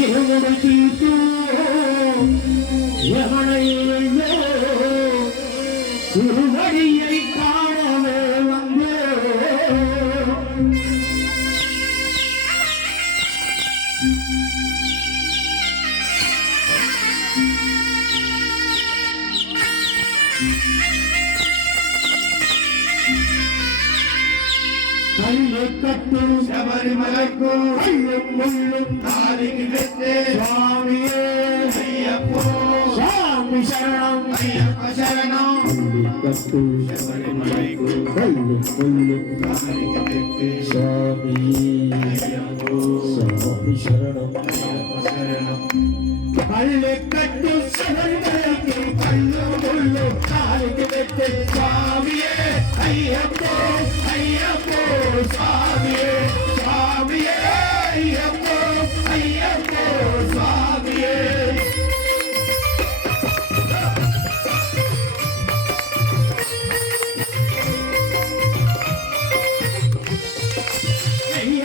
இருமுறை தீர்த்தோ எவனையிலோ திருவடியை காணவே வந்தோ கட்டு சபரிமலைக்கு கள்ளும் முள்ளும் காலிக்கு வெட்டு சுவாமியே ஐயப்போ சாமி சரணம் ஐயப்ப சரணம் கட்டு சபரிமலைக்கு கள்ளும் முள்ளும் காலிக்கு வெட்டு சுவாமியே ஐயப்போ சாமி சரணம் ஐயப்ப சரணம் கள்ளு கட்டு சபரிமலைக்கு கள்ளும் முள்ளும் காலிக்கு வெட்டு சுவாமியே ஐயப்போ ஐயப்போ சுவாமியே சுவாமியே ஐயப்போ ஐயப்போ சுவாமியே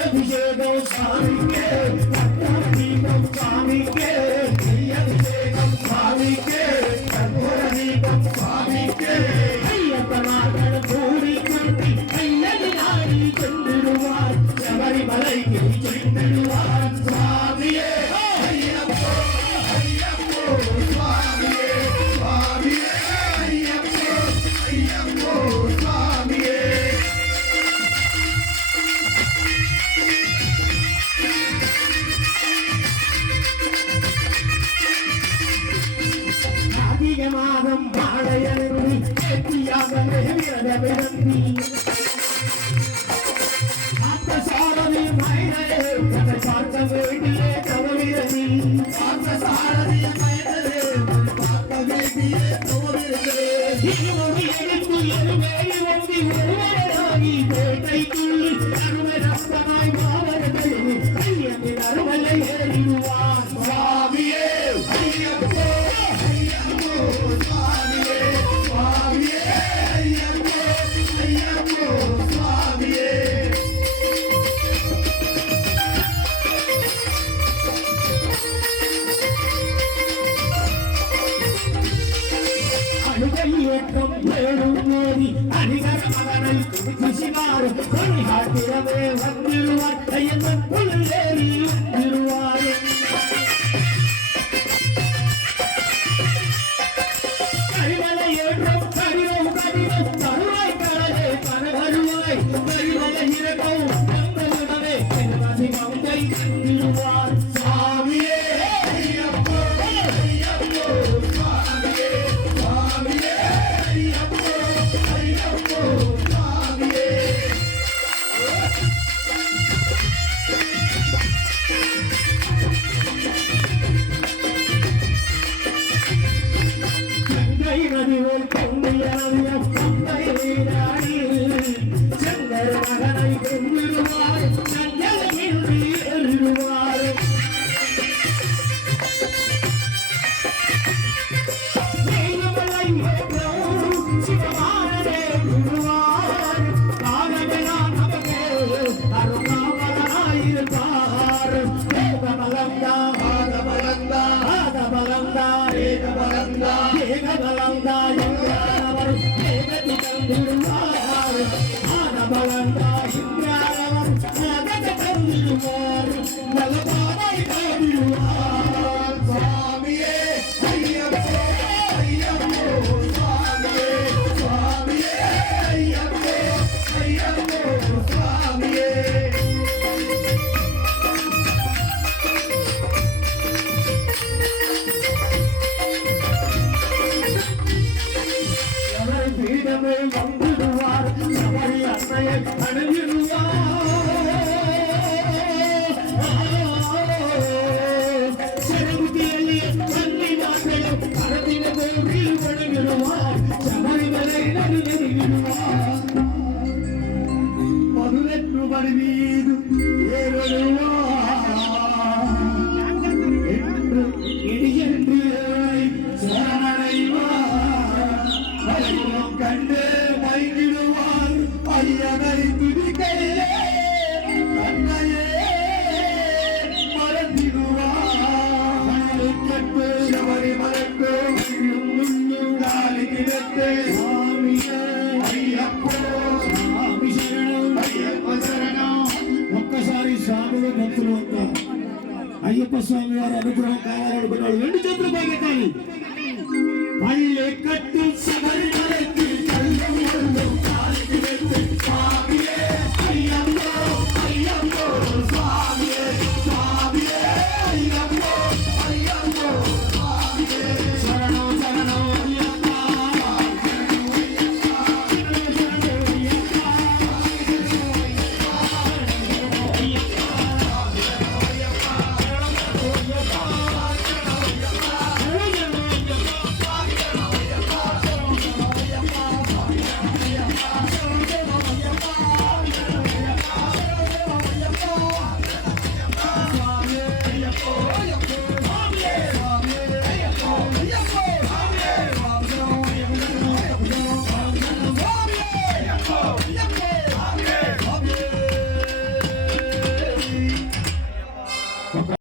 அபிஷேகம் சுவாமிக்கே தீபம் சுவாமிக்கே அபிஷேகம் சுவாமிக்கே கற்பூர தீபம் சுவாமிக்கே ஐயப்பனார்கள் கூடி கூட்டி ஐயனாரி சென்றிடுவார் சபரிமலைக்கு சென்றிடுவார் சுவாமியே ஐயப்போ ஐயப்போ சுவாமியே சுவாமியே ஐயப்போ ஐயப்போ சுவாமியே மாதம் பாளையனி கேட்டியாக விரதவிரந்தி பார்த்த சாரதி மயிலே அதை பார்க்க வேண்டியே தவறிரதி பார்த்த சாரதி மயிலே பார்க்க வேண்டியே தவறிரது எடுத்து எருமையை வந்து ஒருவராகி பேட்டைக்குள்ளி அருமை ரத்தனாய் மாவர்கள் ஐயனின் அருமையை ஏறிடுவார் சுவாமியே ஐயப்போ சுவாமியே சுவாமியே ஐயப்போ ஐயப்போ சுவாமியே அணுகையேற்றம் ஏழும் மோதி அணிகர மகனை குசிமாறு வழிகாட்டிடவே வந்திருவார் ஐயன் புள்ளேறி வந்திருவார் சுவாமியே ஐயப்போ ஐயப்போ சுவாமியே சுவாமியே ஐயப்போ ஐயப்போ சுவாமியே கங்கை நதிகள் பொங்கிய கங்கை நீராடியில் செங்கர் மகனை கொண்டிருவார் நஞ்சலமின்றி எழுவார் தெய்வமலை சிவமானதே குருவார் காலமெல்லாம் நமக்கு அருணாமலனாயிருப்பார் ஏகபலந்தா ஆதபலந்தா ஆதபலந்தா ஏகபலந்தா ஏகபலந்தா என்றவர் ஏகதி தந்திருவார் ஆதபலந்தா இந்திராவர் நகத தந்திருவார் நலபாவை காவிடுவார் சுவாமியே ஐயப்போ ஐயப்போ சுவாமியே சுவாமியே ஐயப்போ ஐயப்போ சுவாமியே பீடமே வந்திடுவார் சபரி அன்னையை அணுகிடுவார் స్వాములు భక్తులు అంతా అయ్యప్ప స్వామి వారి అనుగ్రహం కావాలనుకున్న వాళ్ళు 2 చేతులు బాగెత్తాలి. పల్లె కట్ట